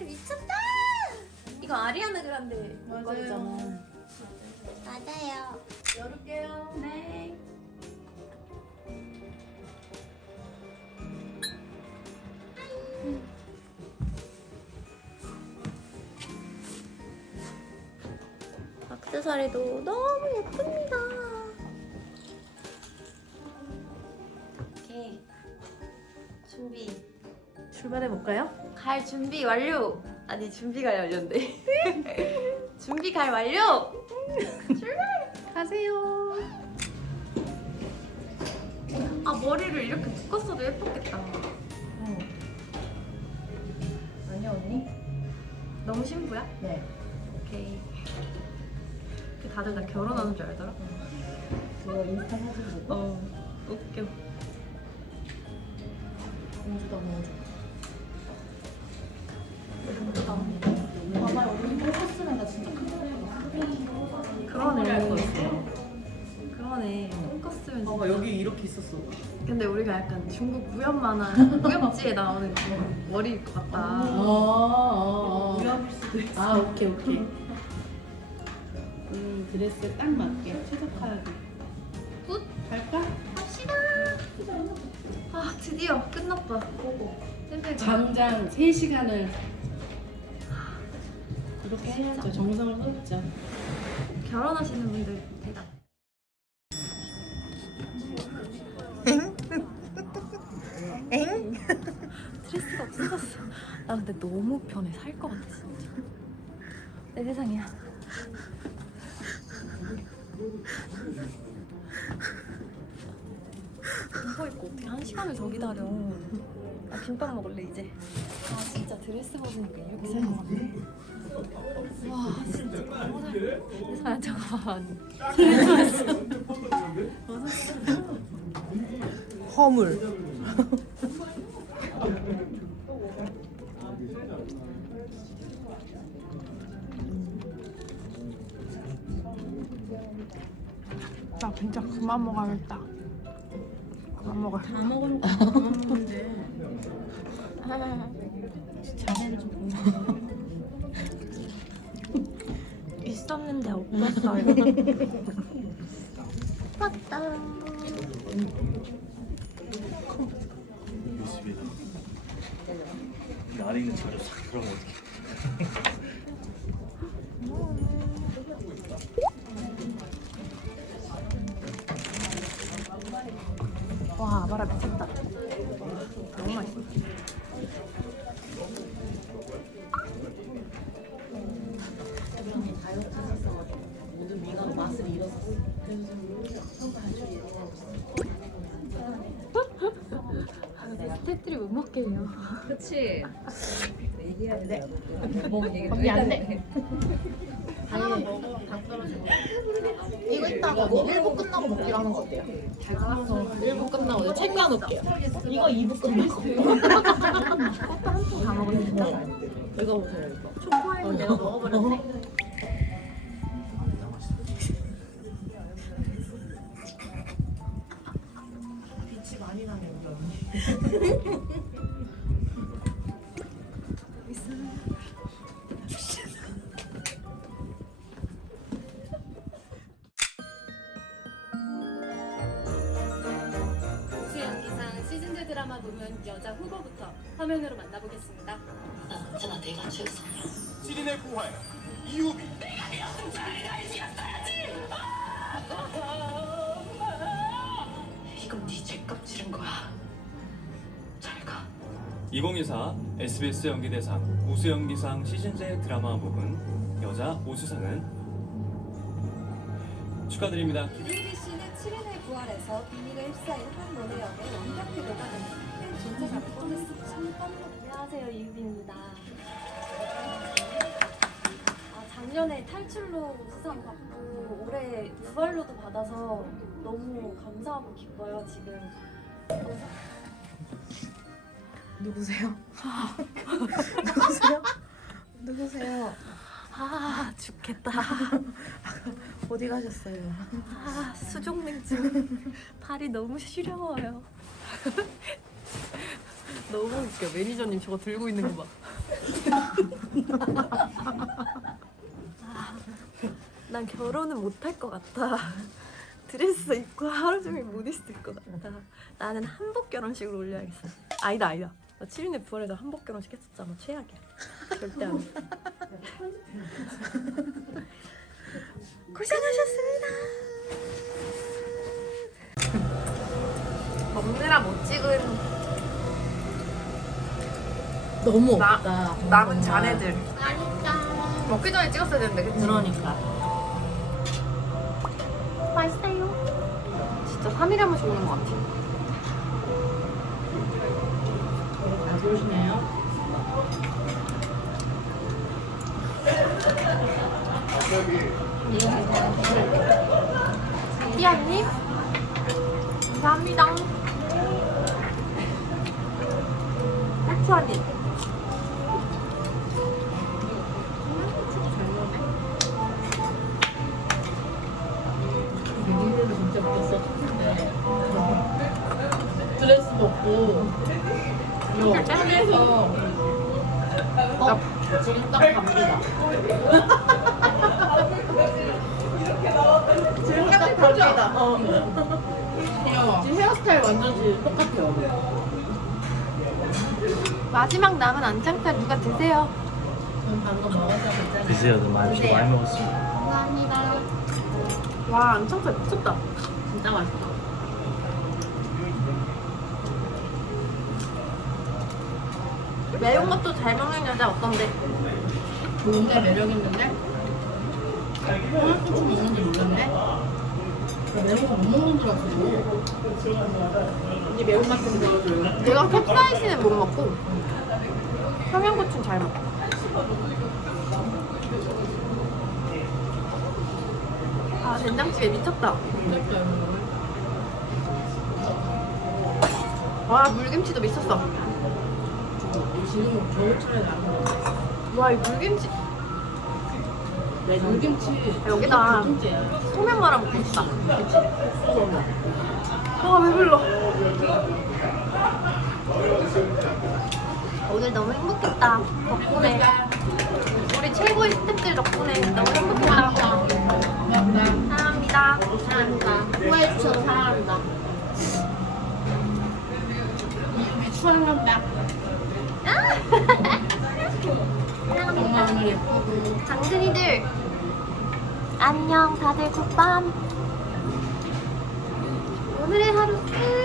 머리 미쳤다. 이거 아리아나 그란데 맞아요. 맞아요. 열을게요. 네. 액세서리도 너무 예쁩니다. 이렇게 준비 출발해 볼까요? 갈 준비 완료. 아니 준비가 완료인데. 준비 갈 완료. 가세요. 아 머리를 이렇게 묶었어도 예뻤겠다. 아니요 언니. 너무 신부야? 네. 오케이. 그 다들 나 결혼하는 줄 알더라. 그거 인스타 사진 보고 어 웃겨. 공주다 공주. 이렇게 있었어. 근데 우리가 약간 중국 무협 만화 무협지에 나오는 그 머리일 것 같다. 아, 무협일 수도 있어. 아 오케이 오케이. 음 드레스에 딱 맞게 최적화하게. 굿. 갈까? 갑시다. 아 드디어 끝났다. 장장 3시간을 이렇게 해야죠. 정성을 쏟죠. 결혼하시는 분들 대답. 엥? 드레스가 없어졌어. 나 근데 너무 편해. 살 것 같아 진짜. 내 세상이야. 이거 입고 어떻게 한 시간을 더 기다려. 나 김밥 먹을래 이제. 아 진짜 드레스 벗으니까 이렇게 살것 같네. 와 진짜 너무 잘. 아 잠깐만. 허물. 나 진짜 그만 먹어야겠다. 그만 먹어. 다 먹으면 다 먹는데 자세를 좀 있었는데 없었어요. 맞다. 모습이다. 안에 있는 자료 싹 들어가면 어떡해. 와 아바라 미쳤다. 너무 맛있어. 다이어트 했었어가지고 모든 미가 맛을 잃었었어. 그래서 내 스태프들이 못 먹게 해요. 그렇지. 얘기해야 돼. 언니 안 돼. 아예 이거 이따가 뭐 1부 끝나고 먹기로 하는 거 어때요? 알아서 1부 끝나고 내가 체크해 놓을게요. 이거 2부 끝났어. 꽃도 한통다 먹었는데. 이거 보세요 이거. 초코아이는 내가 먹어버렸네. 화면으로 만나보겠습니다. 시린의 부활 이유비 이건 네 죄값 지른 거야. 잘 가. 2024 SBS 연기대상 우수 연기상 시즌제 드라마 부분 여자 우수상은 축하드립니다. 이유리 씨는 7인의 부활에서 비밀에 휩싸인 한 녹아내는 큰 존재 작품을 했습니다. 안녕하세요 이유빈입니다. 아, 작년에 탈출로 수상 받고 올해 유발로도 받아서 너무 감사하고 기뻐요 지금. 누구세요? 누구세요? 누구세요? 아 죽겠다. 어디 가셨어요? 아 수족냉증. 발이 너무 시려워요. 너무 웃겨. 매니저님 저거 들고 있는 거 봐. 난 결혼은 못할 것 같아. 드레스 입고 하루 종일 못 있을 것 같아. 나는 한복 결혼식으로 올려야겠어. 아니다 아니다. 나 7인의 부활에서 한복 결혼식 했었잖아. 최악이야. 절대 안 해. 고생하셨습니다. 먹느라 못 찍은 너무 나- 없다. 남은 잔애들. 먹기 전에 찍었어야 되는데 그치? 그러니까. 맛있어요. 진짜 3일에 한 번씩 오는 것 같아. 잘 보시네요. 삐아님 감사합니다. 해초아님 드레스 먹고 이거 짠해서 어, 지금 딱 갑니다. 지금 딱 갑니다. 어. 지금 헤어스타일 완전 지금 똑같아요. 마지막 남은 안창살 누가 드세요? 전 방금 먹어서 괜찮아요. 드세요. 너무 많이 드세요. 많이 먹었습니다. 감사합니다. 와 안창살 미쳤다. 진짜 맛있다. 매운 것도 잘 먹는 여자 어떤데? 좋은데 매력 있는데 고추 먹는지 몰랐네. 나 매운 거 못 먹는 줄 알았어. 이 매운맛 좀 넣어줘요. 내가 캡사이신은 못 먹고 청양고추는 잘 먹어. 아 된장찌개 미쳤다. 와 물김치도 미쳤어. 지금 겨울철에 거. 와이 물김치 물김치 여기다 통째야. 소면 말아 먹고 싶다. 와 배불러. 오늘 너무 행복했다. 덕분에 우리 최고의 스태프들 덕분에 너무 행복했다. 사랑합니다. 사랑합니다. 후회해주셔서 사랑합니다. 추앙한다. 정말 오늘 예쁘고. 당근이들 안녕 다들 굿밤 오늘의 하루 끝